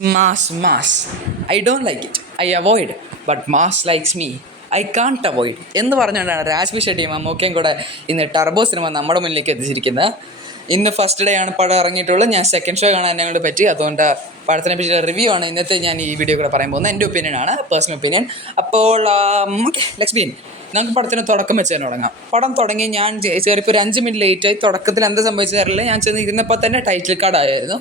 Mass I don't like it, I avoid, but mass likes me, I can't avoid എന്ന് പറഞ്ഞുകൊണ്ടാണ് രാജ്ബി ഷെട്ടിയും മമ്മൂക്കയും കൂടെ ഇന്ന് turbo cinema നമ്മുടെ മുന്നിലേക്ക് എത്തിച്ചിരിക്കുന്നത്. ഇന്ന് ഫസ്റ്റ് ഡേ ആണ് പടം ഇറങ്ങിയിട്ടുള്ളത്. ഞാൻ സെക്കൻഡ് ഷോ കാണാൻ എന്നെ കൊണ്ട് പറ്റി. അതുകൊണ്ട് പടത്തിനെ പറ്റിയുള്ള റിവ്യൂ ആണ് ഇന്നത്തെ ഞാൻ ഈ വീഡിയോ കൂടെ പറയാൻ പോകുന്നത്. എൻ്റെ ഒപ്പീനിയൻ ആണ്, പേഴ്സണൽ ഒപ്പീനിയൻ. അപ്പോൾ ലെറ്റ്സ് ബിഗിൻ. നമുക്ക് പടത്തിന് തുടക്കം വെച്ച് തന്നെ തുടങ്ങാം. പടം തുടങ്ങി ഞാൻ ചെറിയപ്പോൾ ഒരു 5 മിനിറ്റ് ലേറ്റായി. തുടക്കത്തിൽ എന്താ സംഭവിച്ചതറിയില്ല. ഞാൻ ചെന്ന് ഇരുന്നപ്പോൾ തന്നെ ടൈറ്റിൽ കാർഡ് ആയിരുന്നു.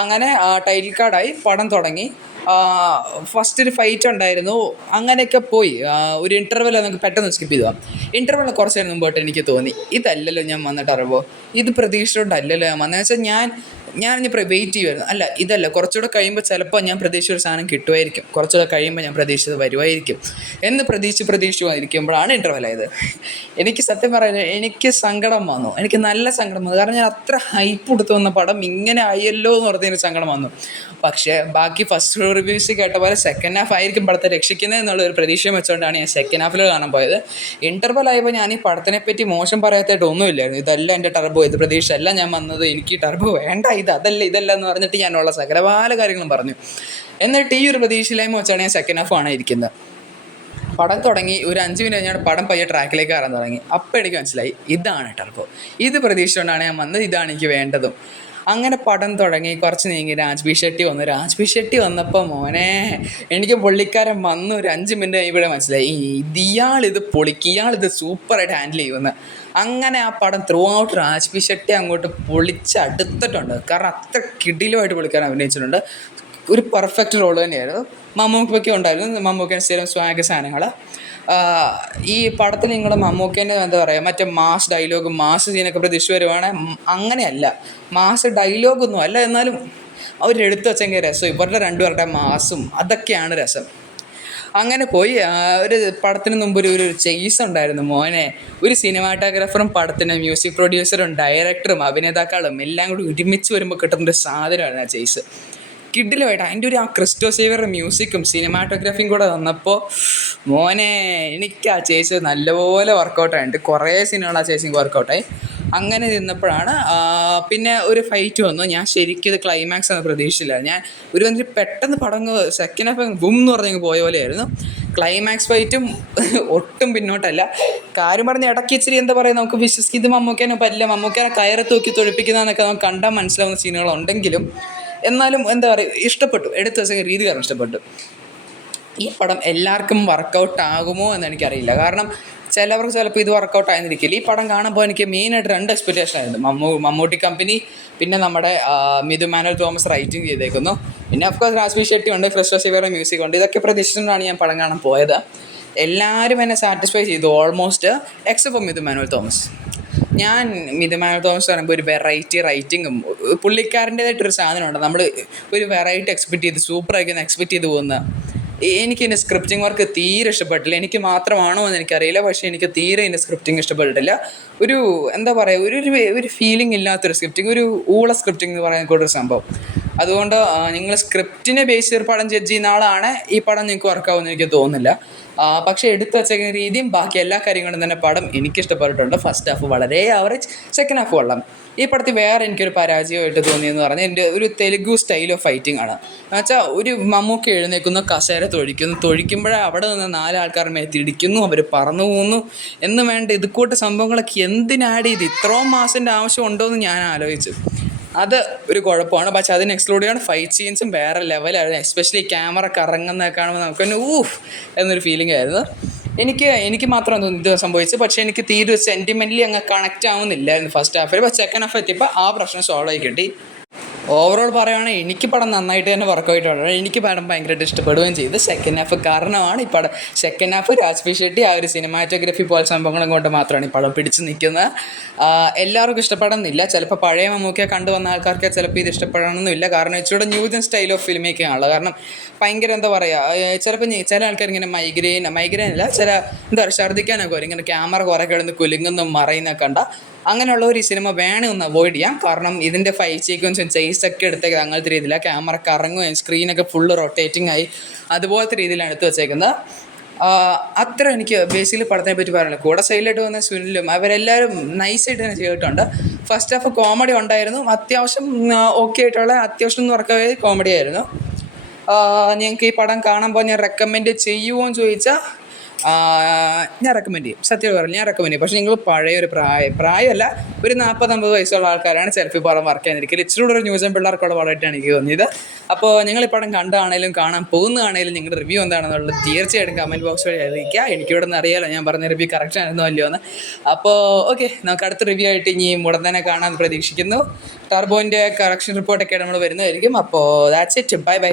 അങ്ങനെ ടൈറ്റിൽ കാർഡായി, പടം തുടങ്ങി. ഫസ്റ്റ് ഒരു ഫൈറ്റ് ഉണ്ടായിരുന്നു. അങ്ങനെയൊക്കെ പോയി. ഒരു ഇൻ്റർവെൽ നമുക്ക് പെട്ടെന്ന് സ്കിപ്പ് ചെയ്തു പോകാം. ഇൻ്റർവെൽ കുറച്ച് നേരം മുമ്പോട്ട് എനിക്ക് തോന്നി, ഇതല്ലല്ലോ ഞാൻ വന്നിട്ട് അറിയുമ്പോൾ, ഇത് പ്രതീക്ഷിച്ചുകൊണ്ടല്ലല്ലോ ഞാൻ വന്നതെന്ന് വെച്ചാൽ ഞാൻ വെയിറ്റ് ചെയ്യുമായിരുന്നു. അല്ല, ഇതല്ല, കുറച്ചുകൂടെ കഴിയുമ്പോൾ ചിലപ്പോൾ ഞാൻ പ്രതീക്ഷിച്ച ഒരു സാധനം കിട്ടുമായിരിക്കും, കുറച്ചുകൂടെ കഴിയുമ്പോൾ ഞാൻ പ്രതീക്ഷിച്ചത് വരുമായിരിക്കും എന്ന് പ്രതീക്ഷിക്കുമ്പോഴാണ് ഇൻ്റർവെൽ. എനിക്ക് സത്യം പറയുന്നത് എനിക്ക് സങ്കടം വന്നു. എനിക്ക് നല്ല സങ്കടം വന്നു. കാരണം ഞാൻ അത്ര ഹൈപ്പ് കൊടുത്തു വന്ന പടം ഇങ്ങനെ ആയല്ലോ എന്ന് പറഞ്ഞതിന് സങ്കടം വന്നു. പക്ഷേ ബാക്കി ഫസ്റ്റ് റിവ്യൂസ് കേട്ട പോലെ സെക്കൻഡ് ഹാഫ് ആയിരിക്കും പടത്തെ രക്ഷിക്കുന്നത് എന്നുള്ളൊരു പ്രതീക്ഷയും വെച്ചുകൊണ്ടാണ് ഞാൻ സെക്കൻഡ് ഹാഫിൽ കാണാൻ പോയത്. ഇൻ്റർവെൽ ആയപ്പോൾ ഞാൻ ഈ പടത്തിനെ പറ്റി മോശം പറയാത്തായിട്ട് ഒന്നുമില്ലായിരുന്നു. ഇതല്ല എൻ്റെ ടർബോ, ഇത് പ്രതീക്ഷയല്ല ഞാൻ വന്നത്, എനിക്ക് ടർബോ വേണ്ട, ഇതല്ല എന്ന് പറഞ്ഞിട്ട് ഞാനുള്ള സകലപാല കാര്യങ്ങളും പറഞ്ഞു. എന്നിട്ട് ഈ ഒരു പ്രതീക്ഷയില്ലായ്മ വെച്ചാണ് ഞാൻ സെക്കൻഡ് ഹാഫ് ആണ് ഇരിക്കുന്നത്. പടം തുടങ്ങി ഒരു 5 മിനിറ്റ് കഴിഞ്ഞാൽ പടം പയ്യെ ട്രാക്കിലേക്ക് കയറാൻ തുടങ്ങി. അപ്പോൾ എനിക്ക് മനസ്സിലായി, ഇതാണ് ടർബോ, ഇത് പ്രതീക്ഷിച്ചുകൊണ്ടാണ് ഞാൻ വന്നത്, ഇതാണ് എനിക്ക് വേണ്ടതും. അങ്ങനെ പടം തുടങ്ങി കുറച്ച് നീങ്ങി രാജ്ബി ഷെട്ടി വന്നപ്പോൾ മോനെ എനിക്ക് പുള്ളിക്കാരൻ വന്നു. ഒരു 5 മിനിറ്റ് കഴിയുമ്പോഴേ മനസ്സിലായി ഇയാളിത് പൊളിക്കും, ഇയാളിത് സൂപ്പറായിട്ട് ഹാൻഡിൽ ചെയ്യുമെന്ന്. അങ്ങനെ ആ പടം ത്രൂ ഔട്ട് രാജ്ബി ഷെട്ടി അങ്ങോട്ട് പൊളിച്ചടുത്തിട്ടുണ്ട്. കാരണം അത്ര കിടിലുമായിട്ട് പുള്ളിക്കാരൻ അഭിനയിച്ചിട്ടുണ്ട്. ഒരു പെർഫെക്റ്റ് റോൾ തന്നെയായിരുന്നു. മമ്മൂക്കൊക്കെ ഉണ്ടായിരുന്നു. മമ്മൂക്കൻ്റെ സ്ഥിരം സ്വാഗ് സാധനങ്ങൾ. ഈ പടത്തിൽ നിങ്ങൾ മമ്മൂക്കേൻ്റെ എന്താ പറയുക, മറ്റേ മാസ് ഡയലോഗ്, മാസ് സീനൊക്കെ പ്രതീക്ഷിച്ച് വരുവാണെങ്കിൽ അങ്ങനെയല്ല. മാസ് ഡയലോഗൊന്നും അല്ല, എന്നാലും അവരെടുത്ത് വെച്ചെങ്കിൽ രസം. ഇവരുടെ രണ്ടുപേരുടെ മാസും അതൊക്കെയാണ് രസം. അങ്ങനെ പോയി. ഒരു പടത്തിന് മുമ്പ് ഒരു ചേസ് ഉണ്ടായിരുന്നു മോനെ. ഒരു സിനിമാറ്റോഗ്രാഫറും പടത്തിന് മ്യൂസിക് പ്രൊഡ്യൂസറും ഡയറക്ടറും അഭിനേതാക്കളും എല്ലാം കൂടി ഒരുമിച്ച് വരുമ്പോൾ കിട്ടുന്നൊരു സാധനമായിരുന്നു ആ ചേസ്. കിഡിലുമായിട്ട് അതിൻ്റെ ആ ക്രിസ്റ്റോ സേവിയറുടെ മ്യൂസിക്കും സിനിമാറ്റോഗ്രാഫിയും കൂടെ വന്നപ്പോൾ മോനെ എനിക്ക് ആ ചേച്ചി നല്ലപോലെ വർക്കൗട്ടായിട്ട് കുറേ സിനിമകൾ ആ ചേച്ചിക്ക് വർക്കൗട്ടായി. അങ്ങനെ നിന്നപ്പോഴാണ് പിന്നെ ഒരു ഫൈറ്റ് വന്നു. ഞാൻ ശരിക്കും ഇത് ക്ലൈമാക്സ് എന്ന് പ്രതീക്ഷിച്ചില്ല. ഞാൻ വന്നിട്ട് പെട്ടെന്ന് പടം സെക്കൻഡ് ഹാഫ് ബും എന്ന് പറഞ്ഞ് പോയ പോലെയായിരുന്നു. ക്ലൈമാക്സ് ഫൈറ്റും ഒട്ടും പിന്നോട്ടല്ല. കാര്യം പറഞ്ഞ് ഇടയ്ക്ക് ഇച്ചിരി എന്താ പറയുക, നമുക്ക് വിശ്വസിക്കും ഇത് മമ്മൂക്കേനെ പറ്റില്ല, മമ്മൂക്കേനെ കയറി തൂക്കി തൊഴിപ്പിക്കുന്നതെന്നൊക്കെ നമുക്ക് കണ്ടാൽ മനസ്സിലാവുന്ന സീനുകളുണ്ടെങ്കിലും എന്നാലും എന്താ പറയുക, ഇഷ്ടപ്പെട്ടു. എടുത്ത ദിവസം രീതി കാരണം ഇഷ്ടപ്പെട്ടു. ഈ പടം എല്ലാവർക്കും വർക്കൗട്ട് ആകുമോ എന്ന് എനിക്കറിയില്ല. കാരണം ചിലവർക്ക് ചിലപ്പോൾ ഇത് വർക്കൗട്ട് ആയിരുന്നിരിക്കില്ല. ഈ പടം കാണുമ്പോൾ എനിക്ക് മെയിനായിട്ട് 2 എക്സ്പെക്റ്റേഷൻ ആയിരുന്നു. മമ്മൂട്ടി കമ്പനി, പിന്നെ നമ്മുടെ മിഥു മാനുവൽ തോമസ് റൈറ്റിംഗ് ചെയ്തേക്കുന്നു, പിന്നെ ഓഫ്കോഴ്സ് രാജ്ബി ഷെട്ടി ഉണ്ട്, ക്രിസ്റ്റോ സേവിയറുടെ മ്യൂസിക് ഉണ്ട്. ഇതൊക്കെ പ്രതീക്ഷിച്ചുകൊണ്ടാണ് ഞാൻ പടം കാണാൻ പോയത്. എല്ലാവരും എന്നെ സാറ്റിസ്ഫൈ ചെയ്തു almost, except for Mithu Manuel Thomas. ഞാൻ മിഥു മാനുവൽ തോമസ് പറയുമ്പോൾ ഒരു വെറൈറ്റി റൈറ്റിങ്ങും പുള്ളിക്കാരൻ്റേതായിട്ടൊരു സാധനമുണ്ട്. നമ്മൾ ഒരു വെറൈറ്റി സൂപ്പറായിരിക്കുന്ന എക്സ്പെക്റ്റ് ചെയ്ത് പോകുന്ന. എനിക്കിതിൻ്റെ സ്ക്രിപ്റ്റിംഗ് വർക്ക് തീരെ ഇഷ്ടപ്പെട്ടില്ല. എനിക്ക് മാത്രമാണോ എന്ന് എനിക്കറിയില്ല, പക്ഷേ എനിക്ക് തീരെ ഇതിൻ്റെ സ്ക്രിപ്റ്റിംഗ് ഇഷ്ടപ്പെട്ടിട്ടില്ല. ഒരു എന്താ പറയുക, ഒരു ഫീലിംഗ് ഇല്ലാത്തൊരു സ്ക്രിപ്റ്റിംഗ്, ഒരു സ്ക്രിപ്റ്റിംഗ് എന്ന് പറയുന്ന കൂട്ടൊരു സംഭവം. അതുകൊണ്ട് നിങ്ങൾ സ്ക്രിപ്റ്റിനെ ബേസ് ചെയ്ത് പടം ജഡ്ജ് ചെയ്യുന്ന ആളാണ് ഈ പടം നിങ്ങൾക്ക് വർക്കാവുമെന്ന് എനിക്ക് തോന്നുന്നില്ല. പക്ഷേ എടുത്തു വച്ചേക്കുന്ന രീതിയും ബാക്കി എല്ലാ കാര്യങ്ങളും തന്നെ പടം എനിക്കിഷ്ടപ്പെട്ടിട്ടുണ്ട്. ഫസ്റ്റ് ഹാഫ് വളരെ ആവറേജ്, സെക്കൻഡ് ഹാഫ് കൊള്ളാം. ഈ പടത്തിൽ വേറെ എനിക്കൊരു പരാജയമായിട്ട് തോന്നിയെന്ന് പറഞ്ഞാൽ എൻ്റെ ഒരു തെലുഗു സ്റ്റൈൽ ഓഫ് ഫൈറ്റിംഗ് ആണ്. എന്നുവെച്ചാൽ ഒരു മമ്മൂക്ക എഴുന്നേക്കുന്നു, കസേര തൊഴിക്കുമ്പോഴേ അവിടെ നിന്ന് 4 ആൾക്കാരുടെ മേത്ത് ഇടിക്കുന്നു, അവർ പറന്നു പോകുന്നു എന്ന് വേണ്ട ഇതുകൂട്ട് സംഭവങ്ങളൊക്കെ എന്തിനാഡ് ചെയ്ത് ഇത്രയും മാസിൻ്റെ ആവശ്യം ഉണ്ടോ എന്ന് ഞാൻ ആലോചിച്ചു. അത് ഒരു കുഴപ്പമാണ്. പക്ഷേ അതിന് എക്സ്ക്ലൂഡ് ചെയ്യാണ് ഫൈറ്റ് സീൻസും വേറെ ലെവലായിരുന്നു. എസ്പെഷ്യലി ക്യാമറ കറങ്ങുന്നതൊക്കെ കാണുമ്പോൾ നമുക്ക് തന്നെ എന്നൊരു ഫീലിംഗ് ആയിരുന്നു. എനിക്ക് മാത്രം ഇത് സംഭവിച്ചു. പക്ഷേ എനിക്ക് തീരെ സെൻറ്റിമെൻ്റലി അങ്ങ് കണക്റ്റ് ആവുന്നില്ലായിരുന്നു ഫസ്റ്റ് ഹാഫിൽ. പക്ഷേ സെക്കൻഡ് ഹാഫ് എത്തിയപ്പോൾ ആ പ്രശ്നം സോൾവ് ആയി കിട്ടി. ഓവറോൾ പറയുകയാണെങ്കിൽ എനിക്ക് പടം നന്നായിട്ട് തന്നെ വർക്കായിട്ടുണ്ട്. എനിക്ക് പടം ഭയങ്കരമായിട്ട് ഇഷ്ടപ്പെടുകയും ചെയ്തു. സെക്കൻഡ് ഹാഫ് കാരണമാണ് ഈ പടം. സെക്കൻഡ് ഹാഫ് രാജ്ബി ഷെട്ടി ആ ഒരു സിനിമാറ്റോഗ്രഫി പോലെ സംഭവങ്ങളും കൊണ്ട് മാത്രമാണ് ഈ പടം പിടിച്ച് നിൽക്കുന്നത്. എല്ലാവർക്കും ഇഷ്ടപ്പെടണമെന്നില്ല. ചിലപ്പോൾ പഴയ മമ്മൂക്കയെ കണ്ടുവന്ന ആൾക്കാർക്ക് ചിലപ്പോൾ ഇത് ഇഷ്ടപ്പെടണമെന്നില്ല. കാരണം ഇച്ചിരി new gen style of film making ആണല്ലോ. കാരണം ഭയങ്കര എന്താ പറയുക, ചിലപ്പോൾ ചില ആൾക്കാർ ഇങ്ങനെ മൈഗ്രെയിൻ അല്ല, ചില എന്താ പറയുക, ഛർദ്ദിക്കാനൊക്കെ വരും. ഇങ്ങനെ ക്യാമറ കുറേ കിടന്ന് കുലുങ്ങുന്നും മറയുന്നൊക്കെ കണ്ട അങ്ങനെയുള്ളവർ ഈ സിനിമ വേണമെന്ന് അവോയ്ഡ് ചെയ്യാം. കാരണം ഇതിൻ്റെ ഫൈറ്റ് സീക്വൻസും ചേസൊക്കെ എടുത്തേക്ക് അങ്ങനത്തെ രീതിയിലാണ്. ക്യാമറ കറങ്ങുകയും സ്ക്രീനൊക്കെ ഫുള്ള് റൊട്ടേറ്റിംഗ് ആയി അതുപോലത്തെ രീതിയിലാണ് എടുത്ത് വെച്ചേക്കുന്നത്. അത്ര എനിക്ക് ബേസിക്കലി പടത്തിനെ പറ്റി പറയാനുള്ളത്. കൂടെ സൈഡിലായിട്ട് വന്ന സുനിലും അവരെല്ലാവരും നൈസായിട്ട് തന്നെ ചെയ്തിട്ടുണ്ട്. ഫസ്റ്റ് ഹാഫ് കോമഡി ഉണ്ടായിരുന്നു, അത്യാവശ്യം ഓക്കെ ആയിട്ടുള്ള, അത്യാവശ്യം എന്ന് പറഞ്ഞ കോമഡി ആയിരുന്നു. ഞങ്ങൾക്ക് ഈ പടം കാണുമ്പോൾ ഞാൻ റെക്കമെൻഡ് ചെയ്യുമോ എന്ന് ചോദിച്ചാൽ ഞാൻ റെക്കമെൻഡ് ചെയ്യും. സത്യം പറഞ്ഞു ഞാൻ റെക്കമെൻഡ് ചെയ്യും. പക്ഷേ നിങ്ങൾ പഴയൊരു പ്രായമല്ല, ഒരു 40-50 വയസ്സുള്ള ആൾക്കാരാണ് ചിലപ്പോൾ ഈ പടം വർക്ക് ചെയ്യാനിരിക്കുന്നത്. ഇച്ചിരി കൂടെ ഒരു ന്യൂസ് പിള്ളേർക്കുള്ള പടമായിട്ടാണ് എനിക്ക് തോന്നിയത്. അപ്പോൾ നിങ്ങൾ ഈ പടം കണ്ടാണേലും കാണാൻ പോകുന്നതാണേലും നിങ്ങളുടെ റിവ്യൂ എന്താണെന്നുള്ളത് തീർച്ചയായിട്ടും കമൻറ്റ് ബോക്സ് വഴി അറിയിക്കുക. എനിക്കിവിടെ നിന്ന് അറിയാമല്ലോ ഞാൻ പറഞ്ഞ റിവ്യൂ കറക്റ്റ് ആണെന്നോ അല്ലയോ എന്ന്. അപ്പോൾ ഓക്കെ, നമുക്ക് അടുത്ത റിവ്യൂ ആയിട്ട് ഇനി ഉടൻ തന്നെ കാണാൻ പ്രതീക്ഷിക്കുന്നു. ടർബോൻ്റെ കറക്ഷൻ റിപ്പോർട്ടൊക്കെ നമ്മൾ വരുന്നതായിരിക്കും. അപ്പോൾ ദാറ്റ്സ് ഇറ്റ്. Bye bye.